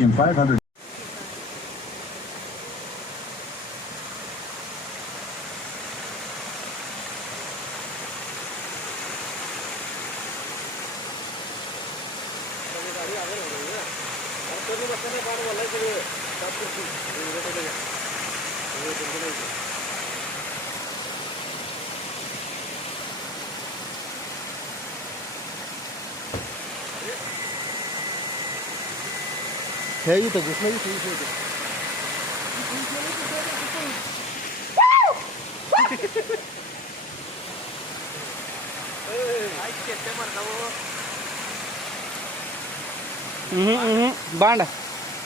In 500. हे इथं घुसलं इथं बांड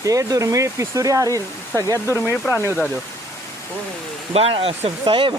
ते दुर्मिळ पिसुरी हरिण सगळ्यात दुर्मिळ प्राणी होता तो बांड साहेब.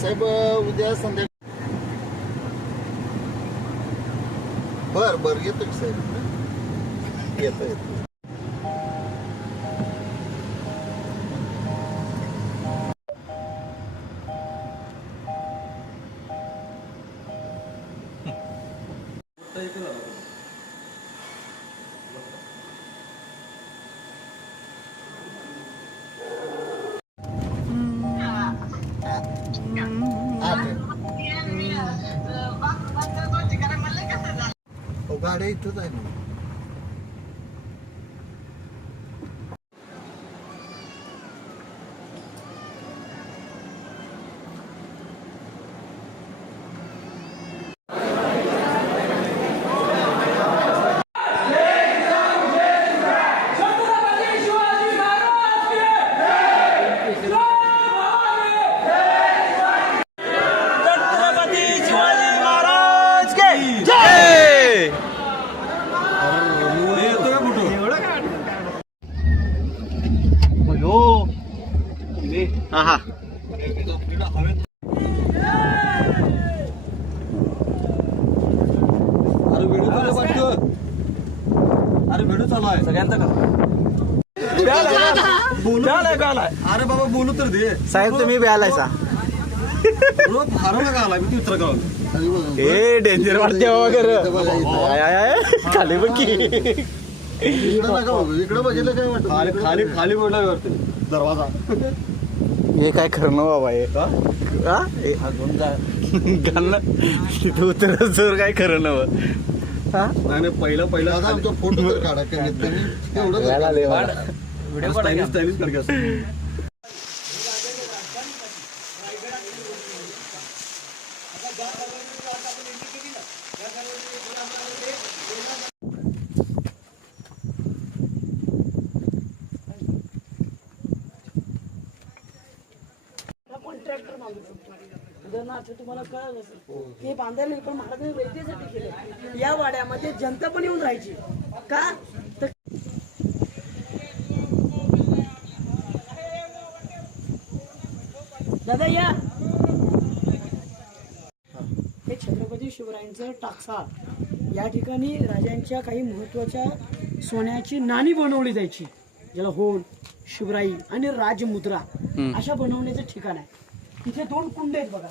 साहेब उद्या संध्याकाळी बर येतो की साहेब येतो. गाड्या इथंच आहे ना. हा अरे व्हिडिओ चालू आहे सगळ्यांचा अरे बाबा बोलू तर दे साहेब तुम्ही ब्यालायचा रोज हरवला आला मी उतर करा ए डेंजर वाटते वगैरे खाली बघ की इकडे बघितलं काय वाटत खाली खाली बोलला दरवाजा. हे काय खरं ना बाबा हे तिथं उतर जोर काय खरं नव. नाही पहिला आमचा फोटो तर काढा तेवढं. उदाहरणार्थ तुम्हाला कळलं असेल हे बांधायला पण महाराजांनी वैद्यसाठी केलं. या वाड्यामध्ये जनता पण येऊन राहायची का तर दादा या हे छत्रपती शिवरायांचं टाकसा. या ठिकाणी राजांच्या काही महत्वाच्या सोन्याची नाणी बनवली जायची ज्याला होल शिवराई आणि राजमुद्रा अशा बनवण्याचं ठिकाण आहे. इथे दोन कुंड आहेत बघा.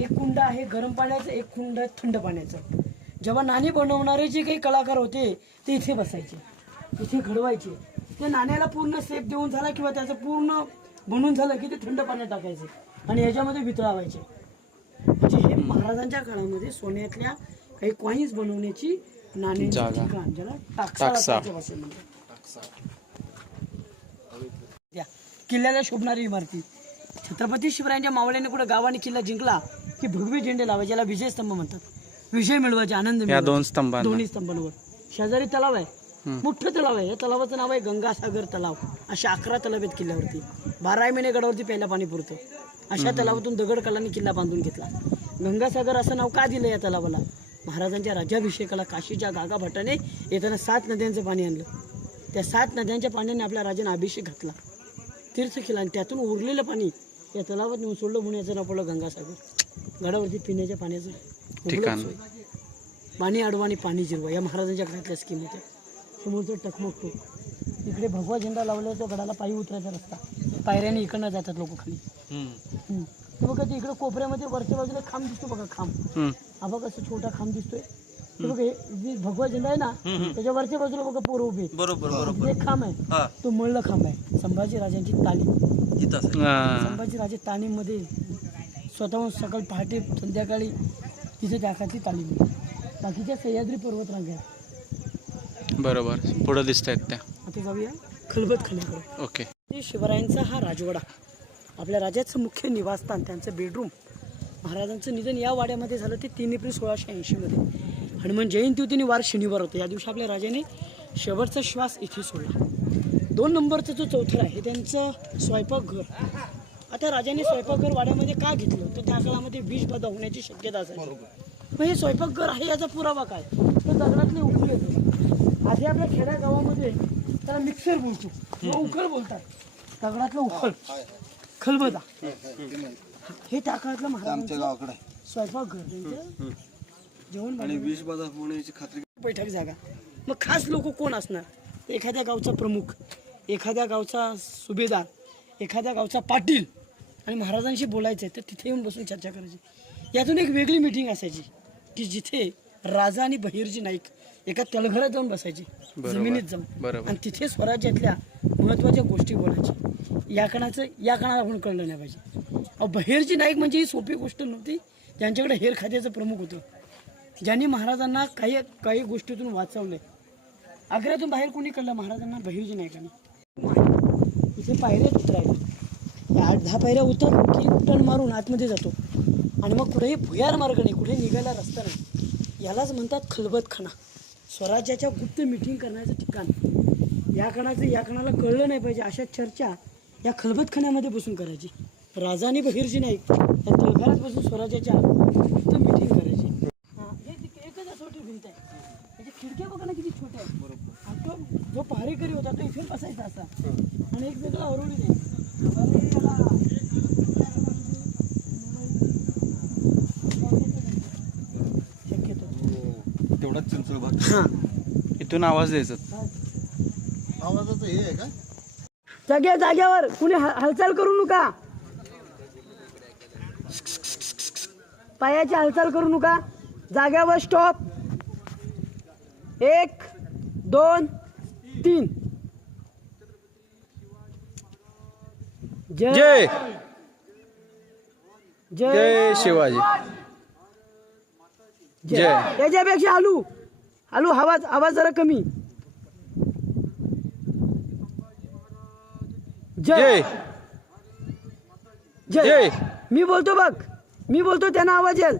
एक कुंड आहे गरम पाण्याचं एक कुंड थंड पाण्याचं. जेव्हा नाणी बनवणारे जे काही कलाकार होते ते इथे बसायचे इथे घडवायचे. ते नाण्याला पूर्ण सेप देऊन झाला किंवा त्याचं पूर्ण बनवून झालं की ते थंड पाण्यात टाकायचे आणि ह्याच्यामध्ये वितळावायचे. म्हणजे हे महाराजांच्या काळामध्ये सोन्यातल्या काही कॉईन्स बनवण्याची नाण्यांचं जागा. ठिकाण ज्याला टाकसा. टाकसा भाषेत म्हणतात. त्या किल्ल्याला शोभणारी इमारती. छत्रपती शिवरायांच्या मावळ्याने कुठे गावाने किल्ला जिंकला की भगवे झेंडे लावायचे, याला विजय स्तंभ म्हणतात. विजय मिळवायचे, आनंद या मिळवायचे. दोन स्तंभांना दोन्ही स्तंभांवर शेजारी तलाव आहे, मोठं तलाव आहे. या तलावाचं नाव आहे गंगासागर तलाव. असे 11 तलाव आहेत किल्ल्यावरती. 12 महिने गडावरती प्यायला पाणी पुरतं. अशा तलावातून दगडकालांनी किल्ला बांधून घेतला. गंगासागर असं नाव का दिलं या तलावाला? महाराजांच्या राज्याभिषेकाला काशीच्या गागा भट्टाने येताना 7 नद्यांचं पाणी आणलं. त्या 7 नद्यांच्या पाण्याने आपल्या राजाने अभिषेक घातला, तीर्थ केला, आणि त्यातून उरलेलं पाणी या तलावात नेऊन सोडलं म्हणून याचं नाव पडलं गंगासागर. गडावरती पिण्याच्या पाण्याचं ठिकाण. सोय. पाणी अडवा आणि पाणी जिरवा या महाराजांच्या काळातल्या स्कीम होत्या. समोरचं टकमकतो इकडे भगवा झेंडा लावला, तो गडाला पायी उतरायचा रस्ता. पायऱ्याने इकडनं जातात लोक खाली. ते बघा ते इकडे कोपऱ्यामध्ये वरच्या बाजूला खांब दिसतो बघा, खांब. हा बघा असं छोटा खांब दिसतोय. ते बघा हे जे भगवा झेंडा आहे ना, त्याच्या वरच्या बाजूला बघा पोरं उभी आहेत. बरोबर एक खांब आहे, तो मळला खांब आहे. संभाजी राजांची तालीम. संभाजी राजे तालीममध्ये स्वतःहून सकाळ पहाटे संध्याकाळी तिथे त्याकाची तालीम आहे. बाकीच्या सह्याद्री पर्वतरांगा आहे. बरोबर पुढे दिसत आहेत त्या. आता जाऊया खलबत खाण्याकडे. ओके. शिवरायांचा हा राजवाडा, आपल्या राजाचं मुख्य निवासस्थान, त्यांचं बेडरूम. महाराजांचं निधन या वाड्यामध्ये झालं ते 3 एप्रिल 1680 मध्ये. हनुमान जयंती होती आणि वार शनिवार होतं. या दिवशी आपल्या राजाने शेवटचा श्वास इथे सोडला. 2 नंबरचं जो चौथरा आहे हे त्यांचं स्वयंपाकघर. आता राजाने स्वयंपाकघर वाड्यामध्ये का घेतलं तर त्या काळामध्ये विषबाधा होण्याची शक्यता असायची. मग हे स्वयंपाकघर आहे याचा पुरावा काय? तर दगडातले उकळे. आधी आपल्या खेड्या गावामध्ये त्याला मिक्सर बोलतो किंवा उकळ बोलतात. दगडातलं उकळ खलबता, हे त्या काळातलं महाराजांचं स्वयंपाकघर, त्यांचं जेवण आणि विषबाधा होण्याची खात्री. बैठक जागा. मग खास लोक कोण असणार? एखाद्या गावचा प्रमुख, एखाद्या गावचा सुभेदार, एखाद्या गावचा पाटील, आणि महाराजांशी बोलायचं आहे तर तिथे येऊन बसून चर्चा करायची. यातून एक वेगळी मीटिंग असायची की जिथे राजा आणि बहिर्जी नाईक एका तळघरात जाऊन बसायचे, जमिनीत जाऊन, आणि तिथे स्वराज्यातल्या महत्त्वाच्या गोष्टी बोलायच्या. या काळात आपण कळलं नाही पाहिजे. बहिर्जी नाईक म्हणजे ही सोपी गोष्ट नव्हती. त्यांच्याकडे हेर खात्याचं प्रमुख होतं, ज्यांनी महाराजांना काही गोष्टीतून वाचवलंय. आग्र्यातून बाहेर कोणी काढलं महाराजांना? बहिर्जी नाईकांनी. इथे पायऱ्या उतरायला 8-10 पायऱ्या उतर की टन मारून आतमध्ये जातो, आणि मग कुठेही भुयार मार्ग नाही, कुठे निघायला रस्ता नाही. यालाच म्हणतात खलबतखाना. स्वराज्याच्या गुप्त मिटिंग करण्याचं ठिकाण. या कणाला कळलं नाही पाहिजे अशा चर्चा या खलबतखान्यामध्ये बसून करायची. राजा आणि बहिर्जी नाईक या तळघरात बसून स्वराज्याच्या गुप्त मिटिंग करायची. हे एकच असं छोटी भिंत आहे, त्याची खिडक्या बघा ना किती छोट्या आहेत. आणि तो जो पहारेकरी होता तो इथे बसायचा असा, आणि एक वेगळा अरुळी नाही. तेवढाच चंचल भाग. हां, इथून आवाज द्यायचा. आवाजाचं हे आहे का? जाग्यावर कुणी हालचाल करू नका, पायाची हालचाल करू नका. जाग्यावर स्टॉप. 1 2 3. जय जय शिवाजी. जय. त्याच्यापेक्षा हलू आवाज जरा कमी. जय जय. मी बोलतो बघ, मी बोलतो त्यांना आवाज येईल.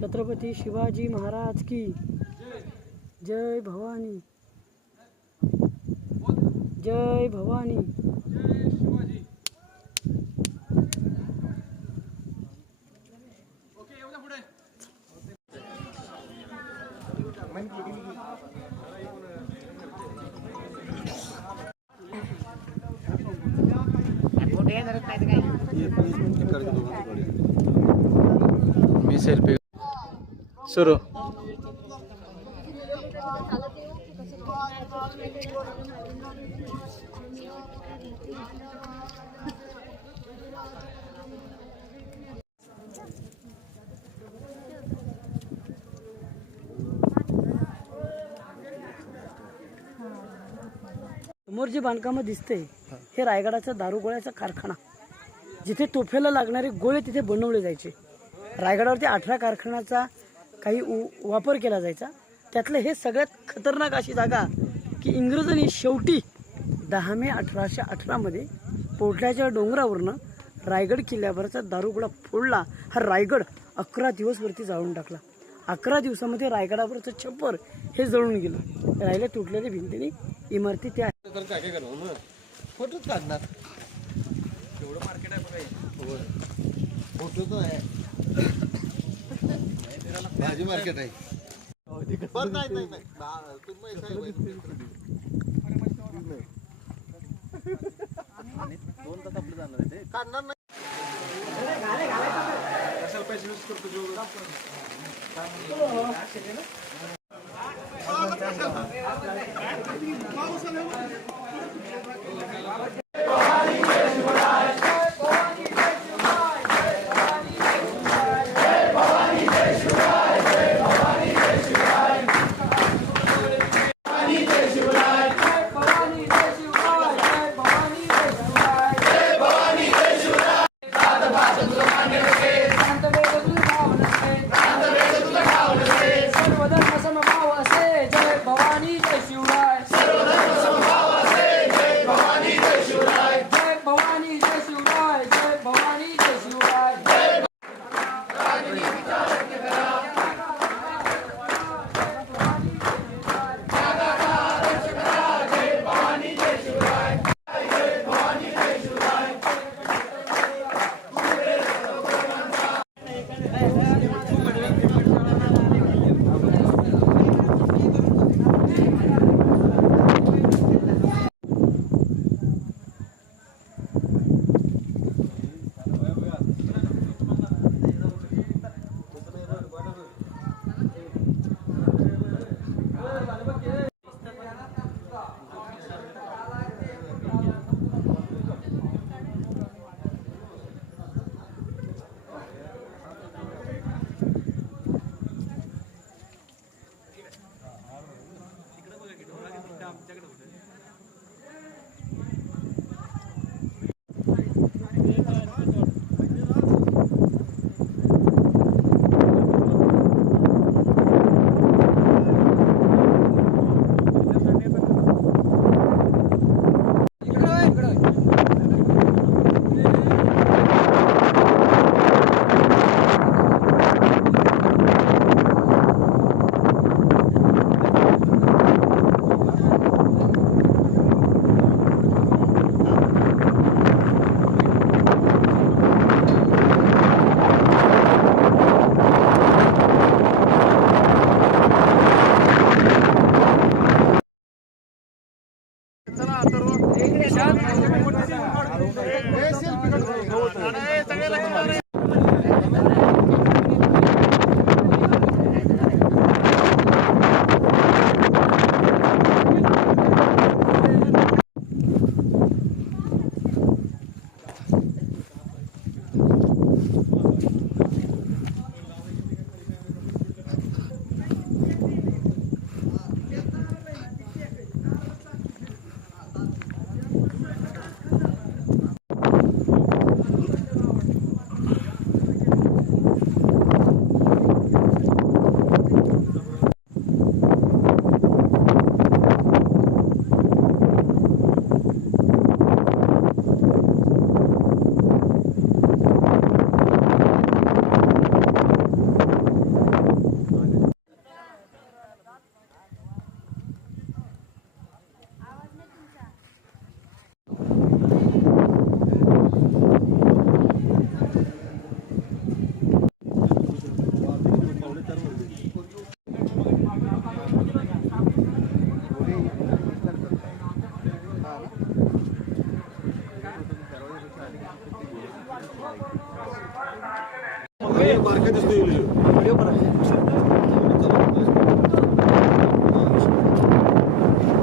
छत्रपती शिवाजी महाराज की जय. भवानी जय. भवानी. मी सेल्फी सुरू. समोर जे बांधकाम दिसते हे रायगडाचा दारुगोळ्याचा कारखाना. जिथे तोफेला लागणारे गोळे तिथे बनवले जायचे. रायगडावरती 18 कारखान्याचा काही वापर केला जायचा. त्यातलं हे सगळ्यात खतरनाक अशी जागा की इंग्रजांनी शेवटी 10 मे 1818 पोटल्याच्या डोंगरावरनं रायगड किल्ल्यावरचा दारुगोळा फोडला. हा रायगड 11 दिवस वरती जाळून टाकला. 11 दिवसामध्ये रायगडावरचं छप्पर हे जळून गेलं. राहिल्या तुटलेल्या भिंतीने इमारती त्या तर काय काय करणार मग फोटोच काढणार. एवढं मार्केट आहे बघा. फोटो तर आहे. भाजी मार्केट आहे. बरं नाही नाही नाही तुम्ही दोन तास आपलं जाणार आहे ते काढणार नाही. कशाला पैसे यूज करतो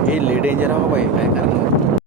हे लय डेंजर आहे बाई, काय करणार.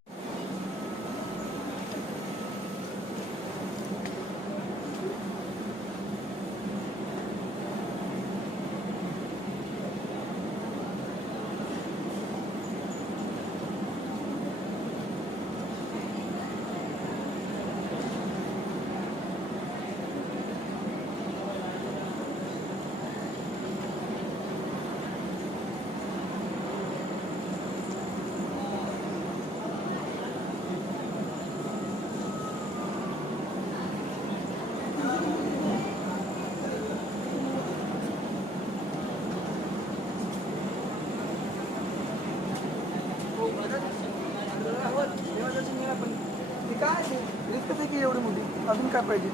काय रिस्क आहे की एवढी मोठी अजून काय पाहिजे